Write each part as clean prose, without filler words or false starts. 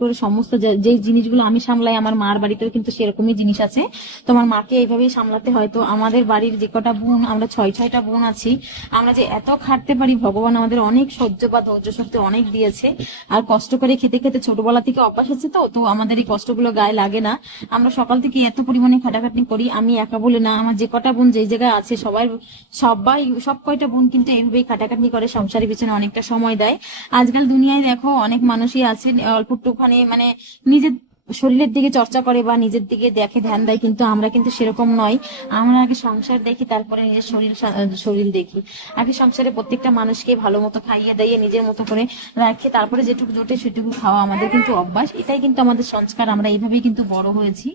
করে সমস্ত যে জিনিসগুলো আমি সামলাই, আমার মার বাড়িতেও কিন্তু সেরকমই জিনিস আছে। তো আমার মাকে এইভাবেই সামলাতে হয়। তো আমাদের বাড়ির যে কটা বোন, আমরা ছয়টা বোন আছি, আমরা যে এত খাটতে পারি, ভগবান আমাদের অনেক সহ্য বা ধৈর্য শক্তি অনেক দিয়েছে। আর কষ্ট করে খেতে খেতে ছোটবেলা থেকে অভ্যাস আছে, তো তো আমাদের এই কষ্টগুলো গায়ে লাগে না। আমরা সকাল থেকে এত পরিমাণে খাটাখাটনি করি, আমি একা বলে না, আমার যে কটা বোন যেই জায়গায় আছে সব কয়টা বোন কিন্তু এইভাবেই খাটাখাটনি করে, সংসারের পিছনে অনেকটা সময় দেয়। আজকাল দুনিয়ায় দেখো অনেক মানুষই আছে অল্প একটুখানি মানে নিজের শরীরের দিকে চর্চা করে বা নিজের দিকে দেখে ধ্যান দেয়, কিন্তু আমরা কিন্তু সেরকম নয়। আমরা আগে সংসার দেখি, তারপরে নিজের শরীর দেখি। আগে সংসারে প্রত্যেকটা মানুষকে ভালো মতো খাইয়ে দাইয়ে নিজের মতো করে রাখে, তারপরে যেটুকু জোটে সেটুকু খাওয়া আমাদের কিন্তু অভ্যাস, এটাই কিন্তু আমাদের সংস্কার। আমরা এইভাবেই কিন্তু বড় হয়েছি।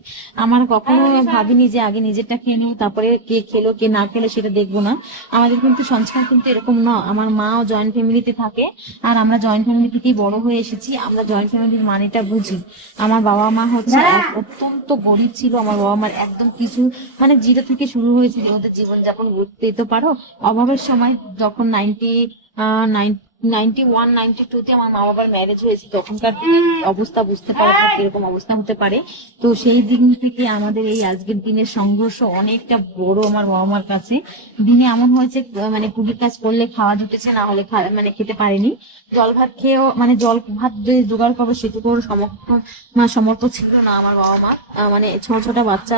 আমার কখনো ভাবিনি যে আগে নিজেরটা খেয়ে নেবো, তারপরে কে খেলো কে না খেলো সেটা দেখবো না। আমাদের কিন্তু সংস্কার কিন্তু এরকম না। আমার মাও জয়েন্ট ফ্যামিলিতে থাকে, আর আমরা জয়েন্ট ফ্যামিলি থেকেই বড় হয়ে এসেছি। আমরা জয়েন্ট ফ্যামিলির মানেটা বুঝি। আমার বাবা মা হচ্ছে অত্যন্ত গরিব ছিল। আমার বাবা মার একদম কিছু মানে জিরো থেকে শুরু হয়েছিল ওদের জীবনযাপন, বুঝতেই তো পারো। অভাবের সময় যখন 91-92 আমার মা বাবার ম্যারেজ হয়েছে, তখনকার দিনের অবস্থা বুঝতে পারো কিরকম অবস্থা হতে পারে। তো সেই দিন থেকে আমাদের এই আজকের দিনের সংঘর্ষ অনেকটা বড় আমার বাবা মার কাছে। দিনে এমন হয়েছে মানে কুলির কাজ করলে খাওয়া জুটেছে, না হলে মানে খেতে পারেনি। জল ভাত খেয়েও মানে জল ভাত যে জোগাড় করবো সেটুকুর সমর্থ ছিল না আমার বাবা মা। মানে ছোটা বাচ্চা,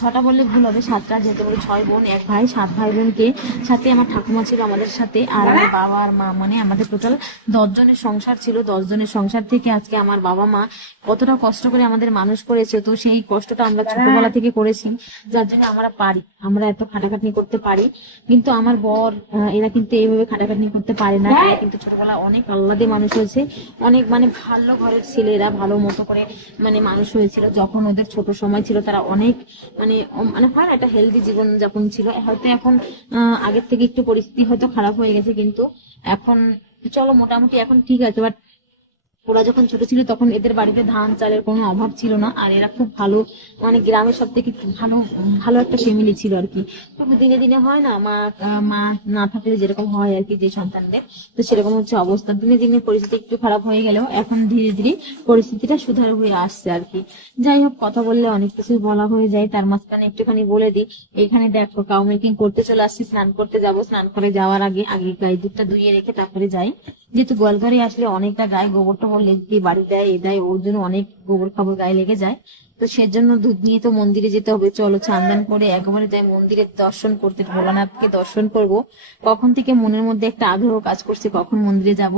ছটা বললে ভুল হবে, সাতটা, যেহেতু বলে 6 বোন 1 ভাই, 7 ভাই বোনকে সাথে আমার ঠাকুমা ছিল আমাদের সাথে, আর আমার বাবা আর মা, মানে আমাদের টোটাল 10 জনের সংসার ছিল। 10 জনের সংসার থেকে আজকে আমার বাবা মা কতটা কষ্ট করে আমাদের মানুষ করেছে, তো সেই কষ্টটা আমরা ছোটবেলা থেকে করেছি, যার জন্য আমরা পারি, আমরা এত খাটাখাটনি করতে পারি। কিন্তু আমার বর এরা কিন্তু এইভাবে খাটাখাটনি করতে পারে না। এরা কিন্তু ছোটবেলা অনেক আহ্লাদে মানুষ হয়েছে, অনেক মানে ভালো ঘরের ছেলেরা ভালো মতো করে মানে মানুষ হয়েছিল। যখন ওদের ছোট সময় ছিল তারা অনেক মানে মানে হয় না, একটা হেলদি জীবন যাপন ছিল। হয়তো এখন আগের থেকে একটু পরিস্থিতি হয়তো খারাপ হয়ে গেছে, কিন্তু এখন চলো মোটামুটি এখন ঠিক আছে। বাট ওরা যখন ছোট ছিল তখন এদের বাড়িতে ধান চালের কোনো অভাব ছিল না, আর এরা খুব ভালো মানে গ্রামের সব থেকে ভালো ভালো একটা ফ্যামিলি ছিল আর কি। তবে দিনে দিনে হয় না, মা না থাকলে যেরকম হয় আর কি, যে সন্তানদের, তো সেরকম হচ্ছে অবস্থা। দিনে দিনে পরিস্থিতি একটু খারাপ হয়ে গেলেও এখন ধীরে ধীরে পরিস্থিতিটা সুধার হয়ে আসছে আর কি। যাই হোক, কথা বললে অনেক কিছু বলা হয়ে যায়, তার মাঝখানে একটুখানি বলে দিই। এখানে দেখো কাউ মিল্কিং করতে চলে আসছি, স্নান করতে যাব। স্নান করে যাওয়ার আগে আগে গায়ে দুধটা ধুইয়ে রেখে তারপরে যাই, যেহেতু গোয়ালঘরে আসলে অনেকটা গায়ে গোবর টোবর লেগে বাড়ি দেয় এ দেয়, ওর জন্য অনেক গোবর খাবার গায়ে লেগে যায়। তো সেজন্য দুধ নিয়ে তো মন্দিরে যেতে হবে। চলো চান্দান করে একবারে যাই মন্দিরে দর্শন করতে, ভোলানাথকে দর্শন করব। কখন থেকে মনের মধ্যে একটা আগ্রহ কাজ করছে কখন মন্দিরে যাব।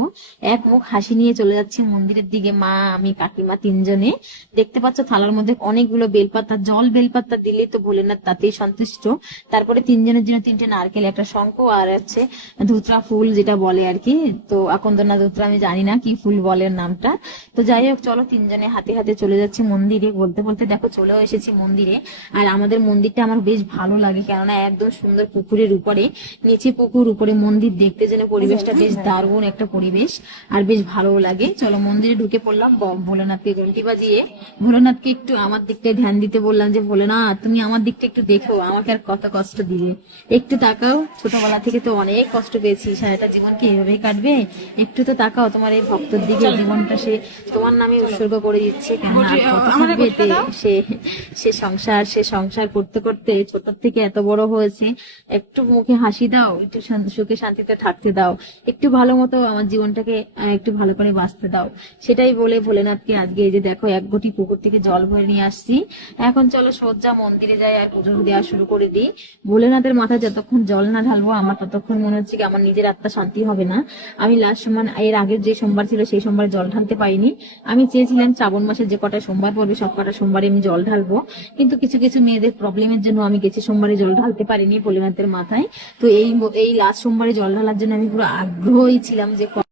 এক মুখ হাসি নিয়ে চলে যাচ্ছি মন্দিরের দিকে, মা আমি কাকিমা 3 জনে। দেখতে পাচ্ছ থালার মধ্যে অনেকগুলো বেলপাতা, বেলপাতা দিলেই তো ভোলেনাথ তাতেই সন্তুষ্ট। তারপরে 3 জনের জন্য 3টে নারকেল, একটা শঙ্খ, আর হচ্ছে ধুতরা ফুল যেটা বলে আর কি। তো আকন্দনা ধুতরা, আমি জানি না কি ফুল বলে নামটা। তো যাই হোক, চলো 3 জনে হাতে হাতে চলে যাচ্ছি মন্দিরে। বলতে বলতে দেখো চলেও এসেছি মন্দিরে। আর আমাদের মন্দিরটা আমার বেশ ভালো লাগে, কেননা একদম সুন্দর পুকুরের উপরে, নিচে পুকুর উপরে মন্দির, দেখতে যেন পরিবেশটা বেশ দারুণ একটা পরিবেশ, আর বেশ ভালো লাগে। চলো মন্দিরে ঢুকে পড়লাম। ভোলেনাথকে ঘন্টি বাজিয়ে ভোলেনাথকে একটু আমার দিকটায় ধ্যান দিতে বললাম, যে ভোলেনাথ তুমি আমার দিকটা একটু দেখো, আমাকে আর কত কষ্ট দিলে, একটু তাকাও। ছোটবেলা থেকে তো অনেক কষ্ট পেয়েছি, সারাটা জীবন কি এভাবেই কাটবে? একটু তো তাকাও, তোমার এই ভক্তর দিকে, জীবনটা সে তোমার নামে উৎসর্গ করে দিচ্ছে, কেননা আর কত থাকবে এতে? সে সে সংসার করতে করতে ছোট থেকে এত বড় হয়েছে। একটু মুখে হাসি দাও, একটু সুখে শান্তিতে থাকতে দাও, একটু ভালো মতো আমার জীবনটাকে একটু ভালো করে বাঁচতে দাও। সেটাই বলে ভোলেনাথকে আজকে এই যে দেখো 1 ঘটি পুকুর থেকে জল ভরে নিয়ে আসছি। এখন চলো সোজা মন্দিরে যাই আর পুজো দেওয়া শুরু করে দিই। ভোলেনাথের মাথায় যতক্ষণ জল না ঢালবো আমার ততক্ষণ মনে হচ্ছে কি আমার নিজের আত্মা শান্তি হবে না। আমি লাস্ট মানে এর আগের যে সোমবার ছিল সেই সোমবার জল ঢালতে পারিনি। আমি চেয়েছিলাম শ্রাবণ মাসের যে কটা সোমবার পড়বে সব কটা সোমবারে আমি জল ঢালবো, কিন্তু কিছু কিছু মেয়েদের প্রবলেমের জন্য আমি গেছি সোমবারে জল ঢালতে পারিনি ভোলেনাথের মাথায়। তো এই লাস্ট সোমবারে জল ঢালার জন্য আমি পুরো আগ্রহী ছিলাম যে